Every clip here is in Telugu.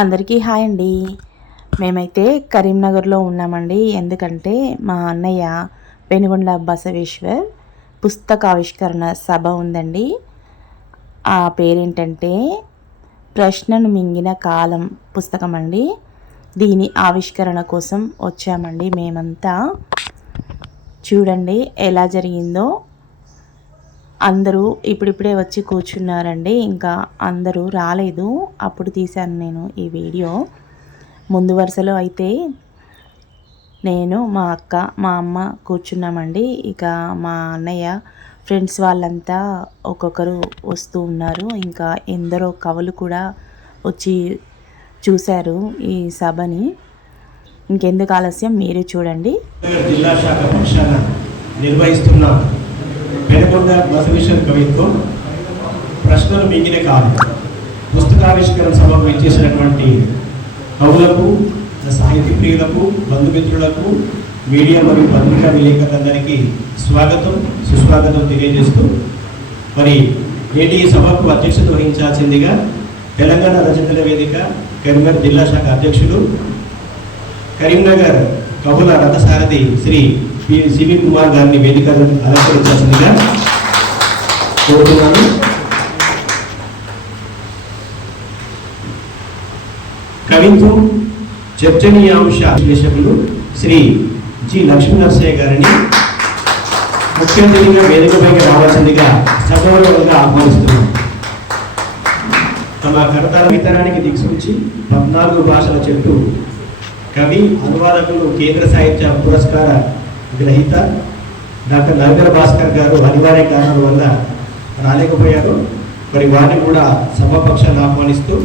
అందరికీ హాయ్ అండి. మేమైతే కరీంనగర్లో ఉన్నామండి. ఎందుకంటే మా అన్నయ్య పెనుగొండ బసవేశ్వర్ పుస్తకావిష్కరణ సభ ఉందండి. ఆ పేరేంటంటే ప్రశ్నను మింగిన కాలం పుస్తకం అండి దీని ఆవిష్కరణ కోసం వచ్చామండి మేమంతా. చూడండి ఎలా జరిగిందో. అందరూ ఇప్పుడిప్పుడే వచ్చి కూర్చున్నారండి. ఇంకా అందరూ రాలేదు. అప్పుడు తీశాను నేను ఈ వీడియో. ముందు వరుసలో అయితే నేను మా అక్క మా అమ్మ కూర్చున్నామండి. ఇక మా అన్నయ్య ఫ్రెండ్స్ వాళ్ళంతా ఒక్కొక్కరు వస్తూ ఉన్నారు. ఇంకా ఎందరో కవులు కూడా వచ్చి చూశారు ఈ సభని. ఇంకెందుకు ఆలస్యం? మీరు చూడండి. జిల్లా శాఖ పక్షాన పెనకొండ బసవేశ్వర కవిత్వం ప్రశ్నలు మిగిలిన కాదు. పుస్తకావిష్కరణ సభకు ఇచ్చేసినటువంటి కవులకు సాహిత్య ప్రియులకు బంధుమిత్రులకు మీడియా మరియు పత్రికా విలేకరులందరికీ స్వాగతం సుస్వాగతం తెలియజేస్తూ మరి నేటి ఈ సభకు అధ్యక్షత వహించాల్సిందిగా తెలంగాణ రచనల వేదిక కరీంనగర్ జిల్లా శాఖ అధ్యక్షులు కరీంనగర్ కవుల రథసారథి శ్రీ పి సివి కుమార్ గారిని వేదిక అలంకరించాల్సిందిగా కోరుతున్నాను. కవిత్వం చర్చనీయాంశ విశ్లేషకులు శ్రీ జి లక్ష్మీనరసయ్య గారిని ముఖ్య అతిథిగా వేదికపైకి రావాల్సిందిగా సగౌరవంగా ఆహ్వానిస్తున్నాం తమ కరతాల వితరానికి దిక్సూచి పద్నాలుగు భాషల చెట్టు కవి అనువాదకులు కేంద్ర సాహిత్య పురస్కార గ్రహీత డాక్టర్ నగర భాస్కర్ గారు అనివార్య కారణాల వల్ల రాలేకపోయారు. మరి వారిని కూడా సభాపక్షాన్ని ఆహ్వానిస్తూ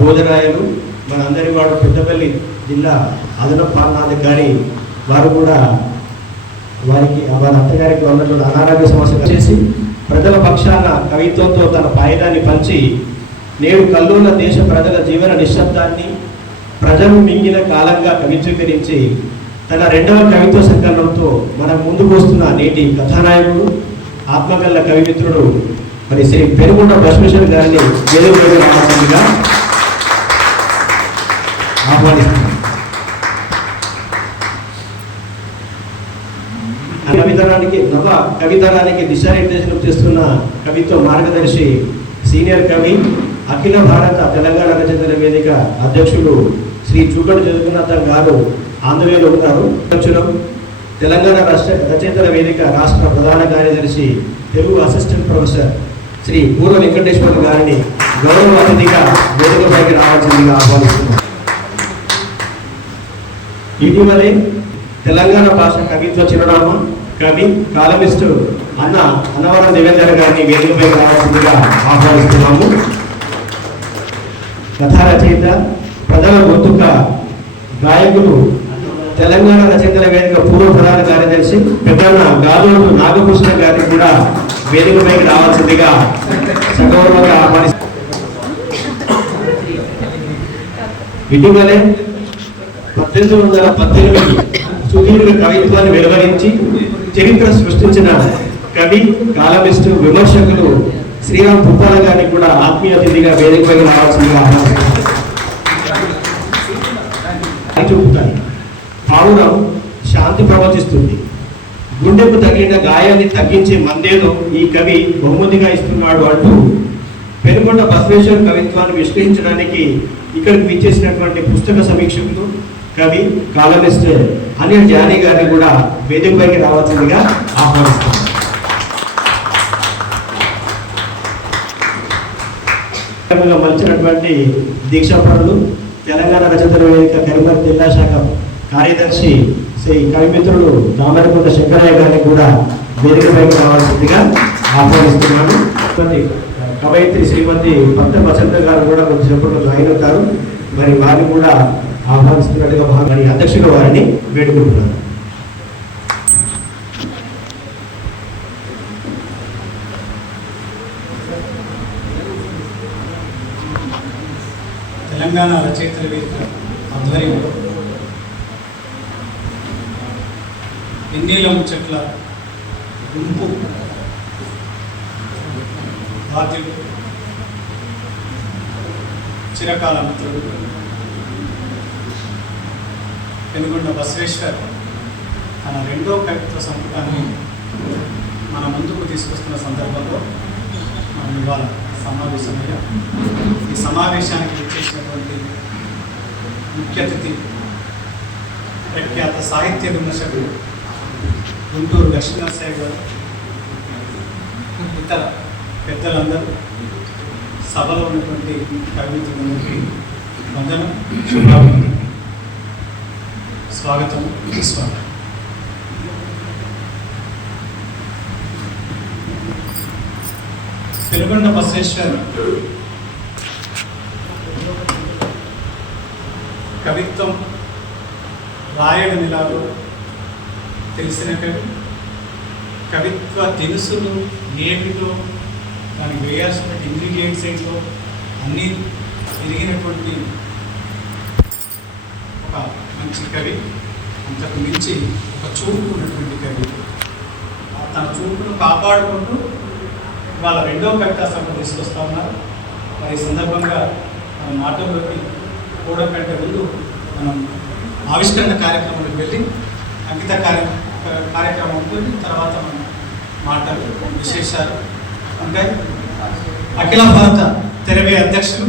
భోజనాయలు మన అందరి వాడు పెద్దపల్లి జిల్లా అదనపు పాలనాధికారి వారు కూడా వారికి వారి అత్తగారికి ఉన్నటువంటి అనారోగ్య సమస్య చేసి ప్రజల పక్షాన కవిత్వంతో తన పాయనాన్ని పంచి నేడు కల్లోల దేశ ప్రజల జీవన నిశ్శబ్దాన్ని ప్రజలు మింగిన కాలంగా కవిత్రీకరించి తన రెండవ కవిత్వ సంకలనంతో మనం ముందుకు వస్తున్న నేటి కథానాయకుడు ఆత్మకల్ల కవిమిత్రుడు మరి శ్రీ పెరుగుండ బసవేశ్వర్ గారిని వేదిక రావాల్సిందిగా ఆహ్వానిస్తున్నాం. నవ కవితరానికి దిశానిర్దేశనం చేస్తున్న కవిత్వ మార్గదర్శి సీనియర్ కవి అఖిల భారత తెలంగాణ రచన వేదిక అధ్యక్షులు శ్రీ చూకటి జగన్నాథం గారు ఆంధ్రవేలో ఉన్నారు. అధ్యక్షులు తెలంగాణ రాష్ట్ర రచయితల వేదిక రాష్ట్ర ప్రధాన కార్యదర్శి తెలుగు అసిస్టెంట్ ప్రొఫెసర్ శ్రీ పూర్వ వెంకటేశ్వర గారిని గౌరవ అతిథిగా వేదికపైకి రావాల్సిందిగా ఆహ్వానిస్తున్నాం. ఇటీవలే తెలంగాణ భాష కవిత్వ చిరునామా కవి కాలమిస్టు అన్న అన్నవరం దేవేందర్ గారిని వేదికపైకి రావాల్సిందిగా ఆహ్వానిస్తున్నాము. కథా రచయిత ప్రజల గొంతుక గాయకులు తెలంగాణ రచయితల వేదిక పూర్వ ప్రధాన కార్యదర్శి పెద్దన్న గాలోటు నాగభూషణ గారికి కూడా వేదికపైకి రావాల్సిందిగా సగౌరవంగా ఆహ్వానిస్తారు ఇటీవలే పద్దెనిమిది వందల పద్దెనిమిది సుదీర్ఘ కవిత్వాన్ని వెలువరించి చరిత్ర సృష్టించిన కవి కాలమిస్టు విమర్శకులు శ్రీరామ్ పుప్పాల గారిని కూడా ఆత్మీయ అతిథిగా వేదికపై రావాల్సిందిగా ఆహ్వానిస్తున్నాను. చూపుతాయి మౌనం శాంతి ప్రవచిస్తుంది. గుండెకు తగిలిన గాయాన్ని తగ్గించే మందేదో ఈ కవి బహుమతిగా ఇస్తున్నాడు అంటూ పెనుకొండ బసవేశ్వర కవిత్వాన్ని విశ్లేషించడానికి ఇక్కడికి విచ్చేసినటువంటి పుస్తక సమీక్షకులు కవి కాలమిస్ట్ అనిల్ జానీ గారిని కూడా వేదికపైకి రావాల్సిందిగా ఆహ్వానిస్తారు మలిచినటువంటి దీక్షాపరులు తెలంగాణ రచయితల వేదిక కరీంనగర్ జిల్లా శాఖ కార్యదర్శి శ్రీ కవిమిత్రుడు రామరకొండ శంకరయ్య గారిని కూడా వేదికపైకి రావాల్సిందిగా ఆహ్వానిస్తున్నాను. కవయిత్రి శ్రీమతి భక్త వసంత గారు కూడా కొద్దిసేపట్లో జాయిన్ అవుతారు. మరి వారిని కూడా ఆహ్వానిస్తున్నట్టుగా భాగం అధ్యక్షుడు వారిని వేడుకుంటున్నారు తెలంగాణ రచయితల వేదిక ఆధ్వర్యంలో ఎన్నేల ముచ్చట్ల గుంపు. బాధ్యులు చిరకాల మిత్రుడు. పెనుగొండ బసవేశ్వర్ తన రెండో కవిత్వ సంపుటాన్ని మన ముందుకు తీసుకొస్తున్న సందర్భంలో మనం ఇవాళ సమావేశమయ్యాం. ఈ సమావేశానికి వచ్చేసినటువంటి ముఖ్య అతిథి ప్రఖ్యాత సాహిత్య విమర్శకుడు గుంటూరు లక్ష్మీనరసాయి గారు ఇతర పెద్దలందరూ సభలో ఉన్నటువంటి కవిమిత్రులందరికీ వందనం శుభాకాంక్షలు స్వాగతం స్వాగతం. పెనుగొండ బసవేశ్వర్. కవిత్వం రాయడం ఎలాగో తెలిసిన కవి. కవిత్వ తెలుసులు ఏమిటో దానికి వేయాల్సిన ఇంగ్రీడియంట్స్ ఏంటో అన్నీ తిరిగినటువంటి ఒక మంచి కవి అంతకు మించి ఒక చూపు ఉన్నటువంటి కవి తన చూపును కాపాడుకుంటూ వాళ్ళ రెండో కవితా సభ తీసుకొస్తా ఉన్నారు. మరి ఈ సందర్భంగా మన మాటల్లోకి పోవడం కంటే ముందు మనం ఆవిష్కరణ కార్యక్రమానికి వెళ్ళి అంకిత కార్య కార్యక్రమం ఉంటుంది తర్వాత మనం మాటలు విశేషాలు ఉంటాయి. అఖిల భారత తెరవే అధ్యక్షులు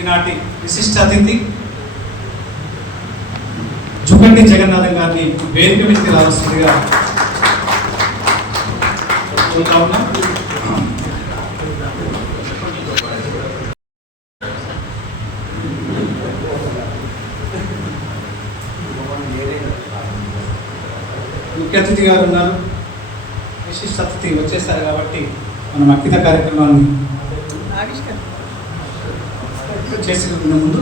ఈనాటి విశిష్ట అతిథి జుకండి జగన్నాథం గారిని వేదిక వ్యక్తి రావాల్సిందిగా కోరుతా ఉన్నాం. ముఖ్య అతిథి గారు ఉన్నారు. విశిష్ట అతిథి వచ్చేసారు కాబట్టి మనం అక్కిత కార్యక్రమాన్ని చేసిన ముందు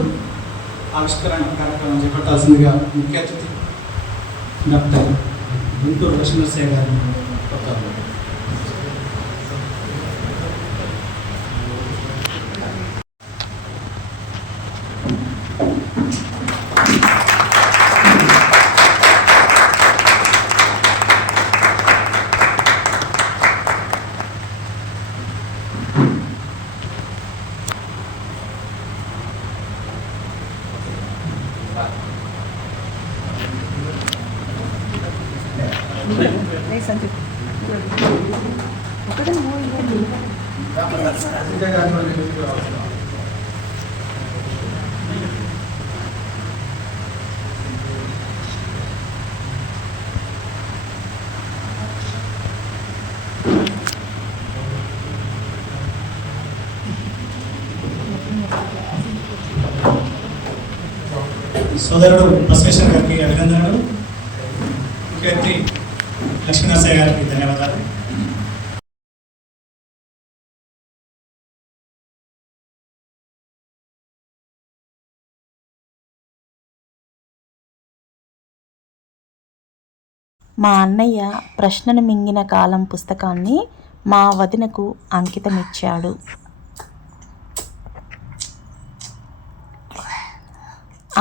ఆవిష్కరణ కార్యక్రమం చేపట్టాల్సిందిగా ముఖ్య అతిథి డాక్టర్ గుంటూరు లక్ష్మణసాయి గారిని సోదరుడు బసవేశ్వర్ గారికి అభినందనలు. ముఖ్యమంత్రి లక్ష్మీనరసయ్య గారికి ధన్యవాదాలు. మా అన్నయ్య ప్రశ్నను మింగిన కాలం పుస్తకాన్ని మా వదినకు అంకితమిచ్చాడు.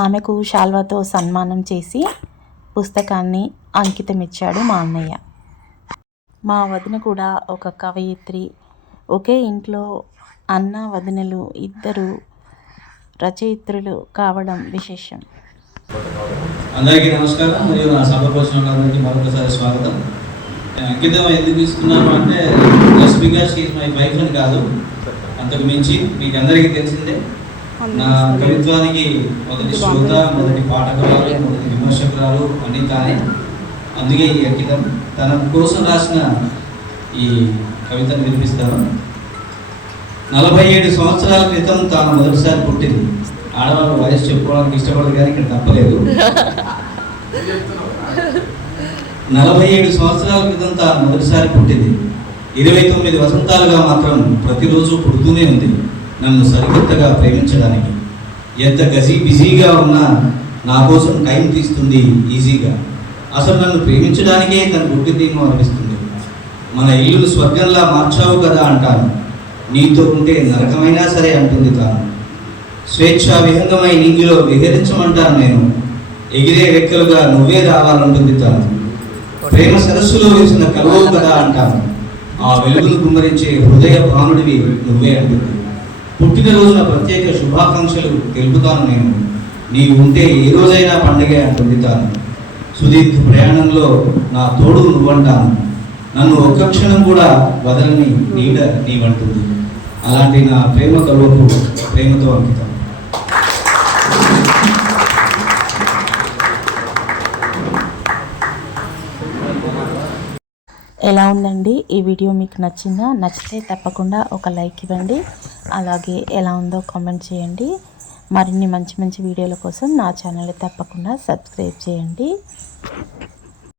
ఆమెకు శాల్వాతో సన్మానం చేసి పుస్తకాన్ని అంకితమిచ్చాడు మా అన్నయ్య. మా వదిన కూడా ఒక కవయిత్రి. ఒకే ఇంట్లో అన్న వదినలు ఇద్దరు రచయిత్రులు కావడం విశేషం. అందరికీ నమస్కారం. మరియు నా సభకు మరొకసారి స్వాగతం. అంకితం ఎందుకు ఇస్తున్నాను అంటే just because is my wife అని కాదు. అంతకు మించి మీకు అందరికీ తెలిసిందే. నా కవిత్వానికి మొదటి శ్రోత మొదటి పాఠకురాలు మొదటి విమర్శకురాలు అన్ని తానే. అందుకే ఈ అంకితం తన కోసం రాసిన ఈ కవితను వినిపిస్తాను. నలభై ఏడు సంవత్సరాల క్రితం తాను మొదటిసారి పుట్టింది. ఆడవాళ్ళు వయసు చెప్పుకోవడానికి ఇష్టపడదు కానీ ఇక్కడ తప్పలేదు. నలభై ఏడు సంవత్సరాల క్రితం తాను మొదటిసారి పుట్టింది. ఇరవై తొమ్మిది వసంతాలుగా మాత్రం ప్రతిరోజు పుడుతూనే ఉంది. నన్ను సరికొత్తగా ప్రేమించడానికి. ఎంత గజీ బిజీగా ఉన్నా నా కోసం టైం తీస్తుంది ఈజీగా. అసలు నన్ను ప్రేమించడానికే తన పుట్టిందేమో అనిపిస్తుంది. మన ఇల్లును స్వర్గంలా మార్చావు కదా అంటాను. నీతో ఉంటే నరకమైనా సరే అంటుంది తాను. స్వేచ్ఛా విహంగమై నీటిలో విహరించమంటాను నేను. ఎగిరే రెక్కలుగా నువ్వే రావాలంటుంది తాను. ప్రేమ సరస్సులో వేసిన కలవు కదా అంటాను. ఆ వెలుగును కుమ్మరించే హృదయ భానుడివి నువ్వే అంటుంది. పుట్టినరోజున ప్రత్యేక శుభాకాంక్షలు తెలుపుతాను నేను. నీవు ఉంటే ఏ రోజైనా పండగే పొందుతాను. సుదీర్ఘ ప్రయాణంలో నా తోడు నువ్వంటాను. నన్ను ఒక్క క్షణం కూడా వదలని నీడ నీవంటుంది. అలాంటి నా ప్రేమ కలువకు ప్రేమతో అంకితం. ఎలా ఉందండి? ఈ వీడియో మీకు నచ్చిందా? నచ్చితే తప్పకుండా ఒక లైక్ ఇవ్వండి. అలాగే ఎలా ఉందో కామెంట్ చేయండి. మరిన్ని మంచి మంచి వీడియోల కోసం నా ఛానల్ తప్పకుండా సబ్స్క్రైబ్ చేయండి.